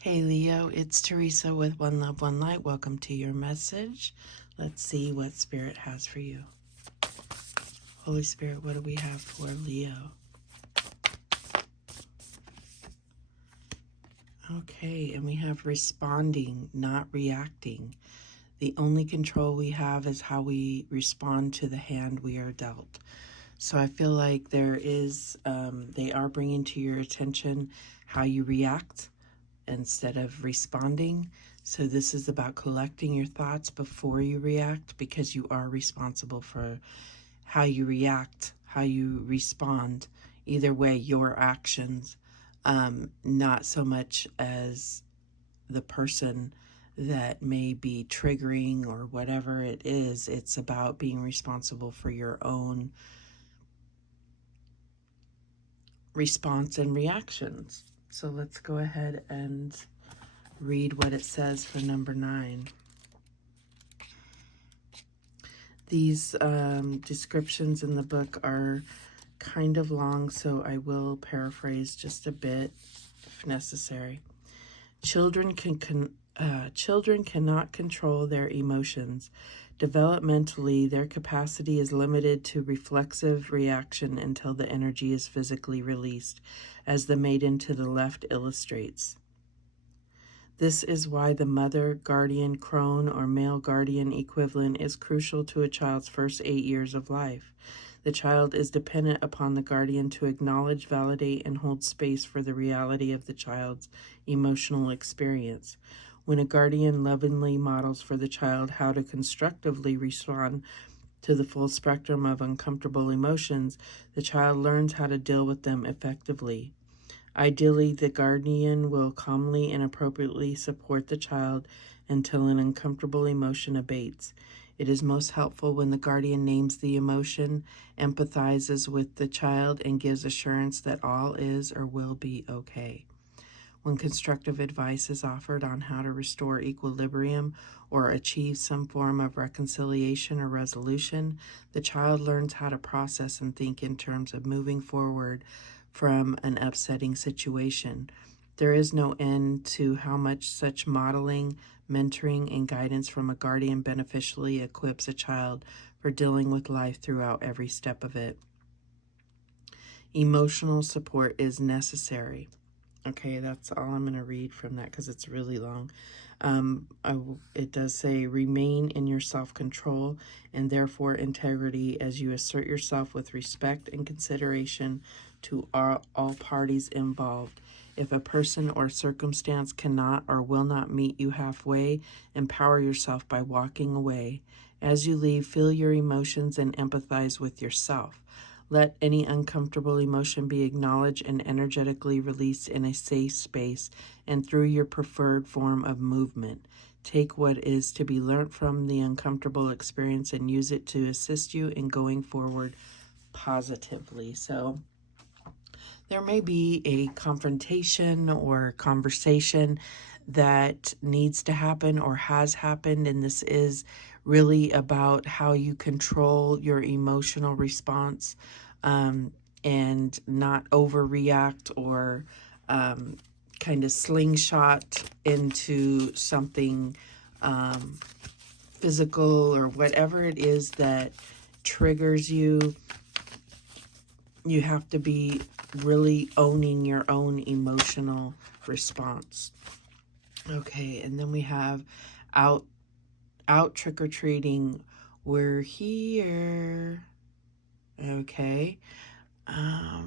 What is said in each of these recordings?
Hey Leo, it's Teresa with One Love, One Light. Welcome to your message. Let's see what Spirit has for you. Holy Spirit, what do we have for Leo? Okay, and we have responding, not reacting. The only control we have is how we respond to the hand we are dealt. So I feel like there is, they are bringing to your attention how you react instead of responding. So this is about collecting your thoughts before you react, because you are responsible for how you react, how you respond. Either way, your actions, not so much as the person that may be triggering or whatever it is. It's about being responsible for your own response and reactions. So let's go ahead and read what it says for number 9. These descriptions in the book are kind of long, so I will paraphrase just a bit if necessary. Children cannot control their emotions. Developmentally, their capacity is limited to reflexive reaction until the energy is physically released, as the maiden to the left illustrates. This is why the mother, guardian, crone, or male guardian equivalent is crucial to a child's first 8 years of life. The child is dependent upon the guardian to acknowledge, validate, and hold space for the reality of the child's emotional experience. When a guardian lovingly models for the child how to constructively respond to the full spectrum of uncomfortable emotions, the child learns how to deal with them effectively. Ideally, the guardian will calmly and appropriately support the child until an uncomfortable emotion abates. It is most helpful when the guardian names the emotion, empathizes with the child, and gives assurance that all is or will be okay. When constructive advice is offered on how to restore equilibrium or achieve some form of reconciliation or resolution, the child learns how to process and think in terms of moving forward from an upsetting situation. There is no end to how much such modeling, mentoring, and guidance from a guardian beneficially equips a child for dealing with life throughout every step of it. Emotional support is necessary. Okay, that's all I'm going to read from that because it's really long. It does say, remain in your self-control and therefore integrity as you assert yourself with respect and consideration to all parties involved. If a person or circumstance cannot or will not meet you halfway, empower yourself by walking away. As you leave, feel your emotions and empathize with yourself. Let any uncomfortable emotion be acknowledged and energetically released in a safe space and through your preferred form of movement. Take what is to be learned from the uncomfortable experience and use it to assist you in going forward positively. So there may be a confrontation or conversation that needs to happen or has happened, and this is really about how you control your emotional response, and not overreact or kind of slingshot into something physical or whatever it is that triggers you. You have to be really owning your own emotional response. Okay, and then we have out trick-or-treating. We're here. Okay. I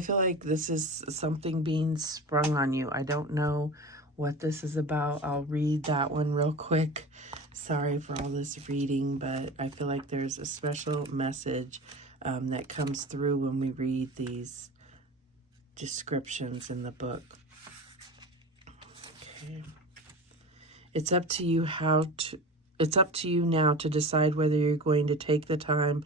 feel like this is something being sprung on you. I don't know what this is about. I'll read that one real quick. Sorry for all this reading, but I feel like there's a special message that comes through when we read these descriptions in the book. Okay. It's up to you now to decide whether you're going to take the time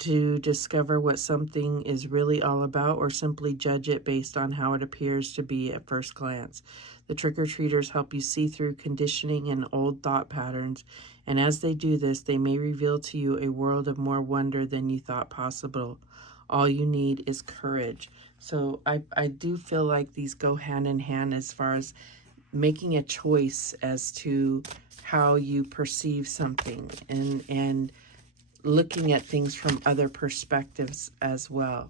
to discover what something is really all about or simply judge it based on how it appears to be at first glance. The trick-or-treaters help you see through conditioning and old thought patterns, and as they do this, they may reveal to you a world of more wonder than you thought possible. All you need is courage. So I do feel like these go hand in hand as far as making a choice as to how you perceive something, and looking at things from other perspectives as well.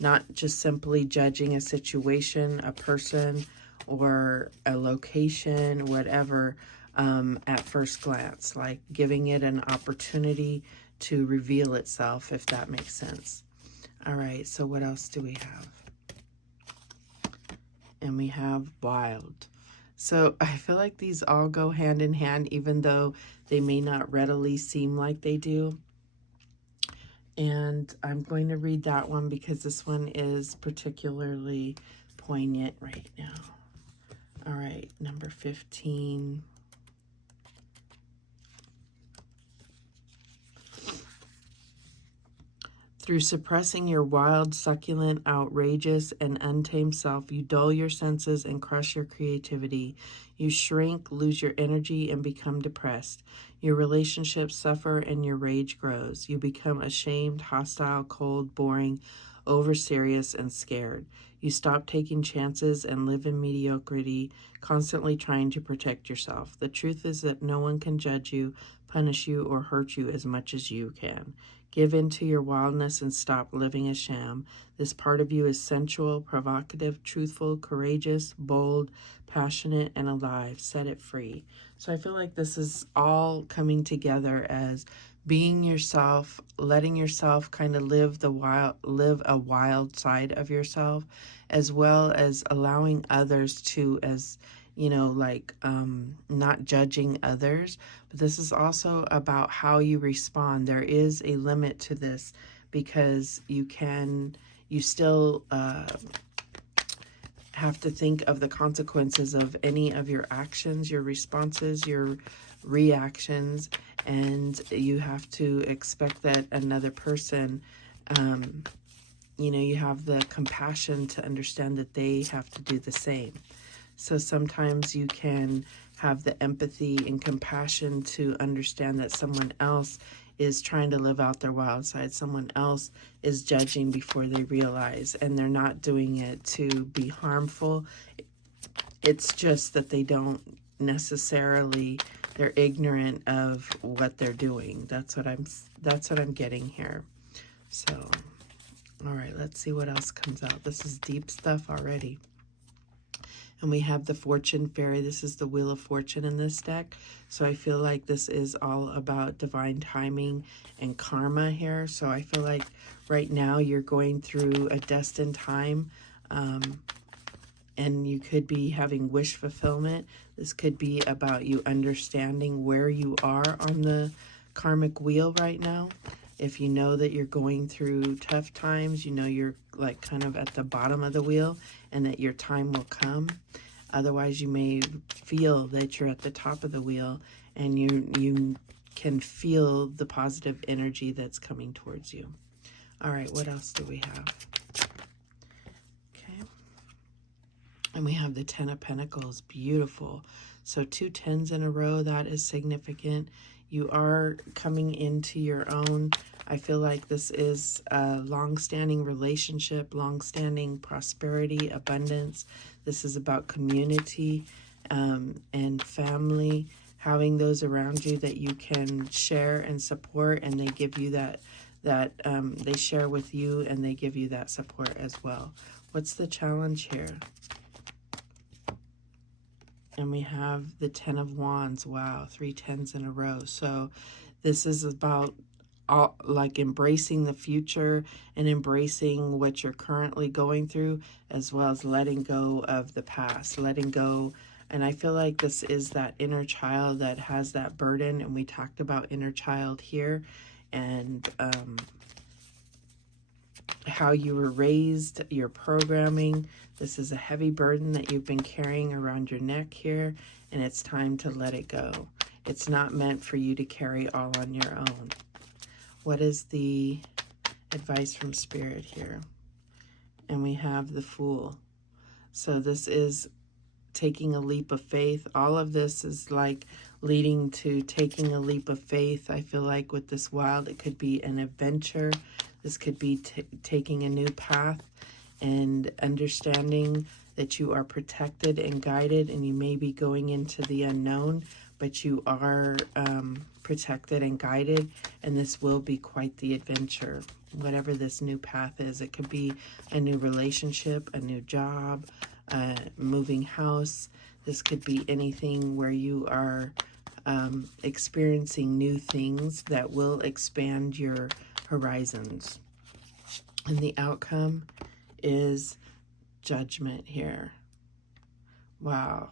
Not just simply judging a situation, a person, or a location, whatever, at first glance. Like giving it an opportunity to reveal itself, if that makes sense. All right, so what else do we have? And we have wild. So I feel like these all go hand in hand, even though they may not readily seem like they do. And I'm going to read that one because this one is particularly poignant right now. All right, number 15. Through suppressing your wild, succulent, outrageous, and untamed self, you dull your senses and crush your creativity. You shrink, lose your energy, and become depressed. Your relationships suffer and your rage grows. You become ashamed, hostile, cold, boring, over-serious, and scared. You stop taking chances and live in mediocrity, constantly trying to protect yourself. The truth is that no one can judge you, punish you, or hurt you as much as you can. Give in to your wildness and stop living a sham. This part of you is sensual, provocative, truthful, courageous, bold, passionate, and alive. Set it free. So I feel like this is all coming together as being yourself, letting yourself kind of live a wild side of yourself, as well as allowing others to, as you know, like not judging others. But this is also about how you respond. There is a limit to this, because you still have to think of the consequences of any of your actions, your responses, your reactions, and you have to expect that another person, you have the compassion to understand that they have to do the same. So sometimes you can have the empathy and compassion to understand that someone else is trying to live out their wild side. Someone else is judging before they realize, and they're not doing it to be harmful. It's just that they don't necessarily, they're ignorant of what they're doing. That's what I'm getting here. So, all right, let's see what else comes out. This is deep stuff already. And we have the Fortune Fairy. This is the Wheel of Fortune in this deck. So I feel like this is all about divine timing and karma here. So I feel like right now you're going through a destined time. And you could be having wish fulfillment. This could be about you understanding where you are on the karmic wheel right now. If you know that you're going through tough times, you know you're like kind of at the bottom of the wheel and that your time will come. Otherwise, you may feel that you're at the top of the wheel and you can feel the positive energy that's coming towards you. All right, what else do we have? Okay. And we have the Ten of Pentacles. Beautiful. So 2 10s in a row, that is significant. You are coming into your own. I feel like this is a long-standing relationship, long-standing prosperity, abundance. This is about community and family, having those around you that you can share and support, and they give you that they share with you and they give you that support as well. What's the challenge here? And we have the 10 of Wands. Wow, 3 10s in a row. So this is about like embracing the future and embracing what you're currently going through, as well as letting go of the past, letting go. And I feel like this is that inner child that has that burden. And we talked about inner child here, and how you were raised, your programming. This is a heavy burden that you've been carrying around your neck here, and it's time to let it go. It's not meant for you to carry all on your own. What is the advice from Spirit here? And we have the Fool. So this is taking a leap of faith. All of this is like leading to taking a leap of faith. I feel like with this wild, it could be an adventure This could be taking a new path and understanding that you are protected and guided, and you may be going into the unknown, but you are protected and guided, and this will be quite the adventure. Whatever this new path is, it could be a new relationship, a new job, moving house. This could be anything where you are experiencing new things that will expand your horizons. And the outcome is Judgment here. Wow.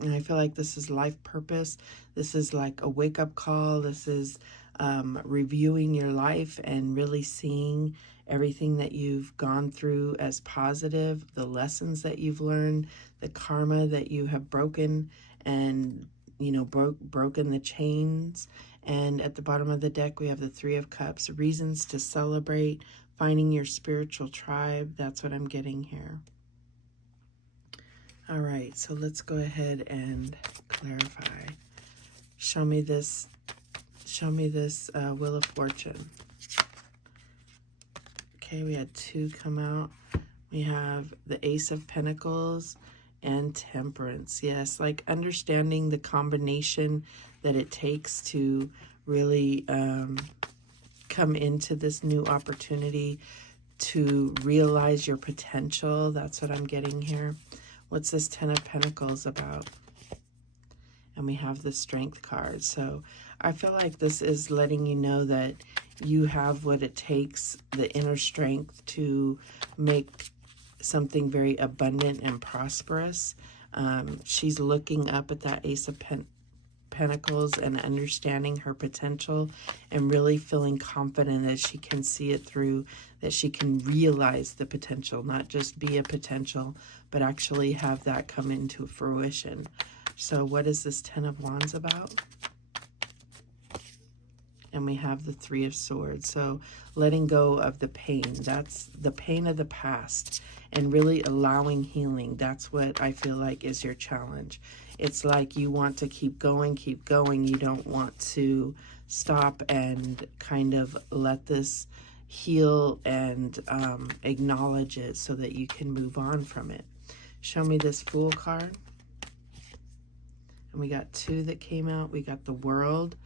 And I feel like this is life purpose. This is like a wake-up call. This is reviewing your life and really seeing everything that you've gone through as positive, the lessons that you've learned, the karma that you have broken, and, you know, broken the chains. And at the bottom of the deck, we have the Three of Cups, reasons to celebrate, finding your spiritual tribe. That's what I'm getting here. All right, so let's go ahead and clarify. Show me this Wheel of Fortune. Okay, we had 2 come out. We have the Ace of Pentacles and Temperance. Yes, like understanding the combination that it takes to really come into this new opportunity, to realize your potential. That's what I'm getting here. What's this Ten of Pentacles about? And we have the Strength card. So I feel like this is letting you know that you have what it takes, the inner strength to make something very abundant and prosperous. She's looking up at that Ace of Pentacles and understanding her potential and really feeling confident that she can see it through, that she can realize the potential, not just be a potential, but actually have that come into fruition. So what is this Ten of Wands about? And we have the Three of Swords. So letting go of the pain. That's the pain of the past. And really allowing healing. That's what I feel like is your challenge. It's like you want to keep going, keep going. You don't want to stop and kind of let this heal and acknowledge it so that you can move on from it. Show me this Fool card. And we got 2 that came out. We got the World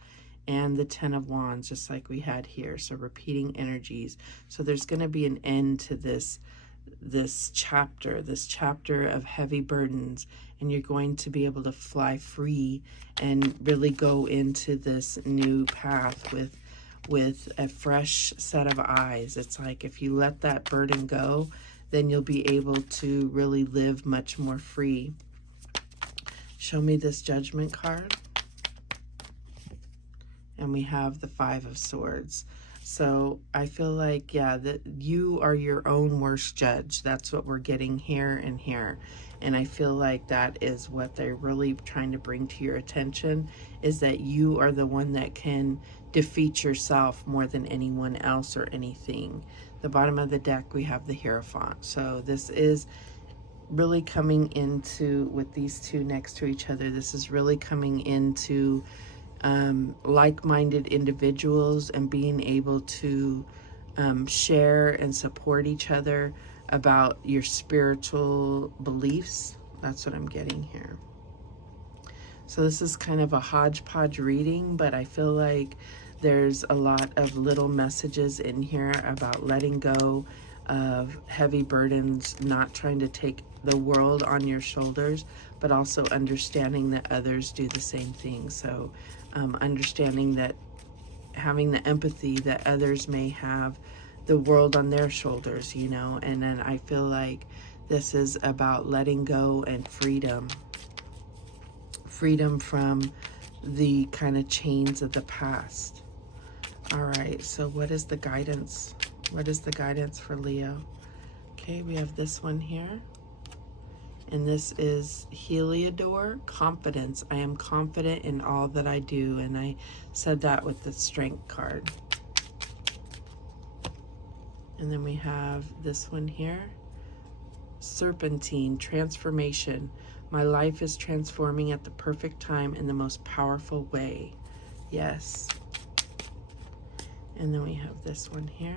and the Ten of Wands, just like we had here. So repeating energies. So there's going to be an end to this chapter of heavy burdens, and you're going to be able to fly free and really go into this new path with a fresh set of eyes. It's like if you let that burden go, then you'll be able to really live much more free. Show me this Judgment card. And we have the Five of Swords. So I feel like, yeah, that you are your own worst judge. That's what we're getting here and here. And I feel like that is what they're really trying to bring to your attention, is that you are the one that can defeat yourself more than anyone else or anything. The bottom of the deck, we have the Hierophant. So this is really coming into, with these 2 next to each other, this is really coming into like-minded individuals and being able to share and support each other about your spiritual beliefs. That's what I'm getting here. So this is kind of a hodgepodge reading, but I feel like there's a lot of little messages in here about letting go of heavy burdens, not trying to take the world on your shoulders, but also understanding that others do the same thing. So understanding that, having the empathy that others may have the world on their shoulders, you know. And then I feel like this is about letting go and freedom from the kind of chains of the past. All right, so what is the guidance? What is the guidance for Leo? Okay, we have this one here. And this is Heliodor, confidence. I am confident in all that I do. And I said that with the Strength card. And then we have this one here. Serpentine, transformation. My life is transforming at the perfect time in the most powerful way. Yes. And then we have this one here.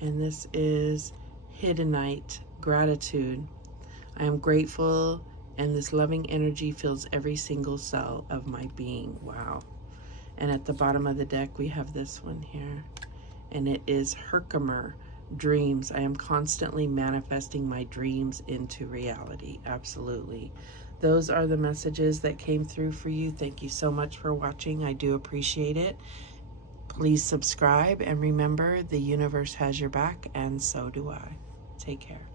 And this is Hiddenite Gratitude. I am grateful, and this loving energy fills every single cell of my being. Wow. And at the bottom of the deck, we have this one here. And it is Herkimer, Dreams. I am constantly manifesting my dreams into reality. Absolutely. Those are the messages that came through for you. Thank you so much for watching. I do appreciate it. Please subscribe, and remember, the universe has your back, and so do I. Take care.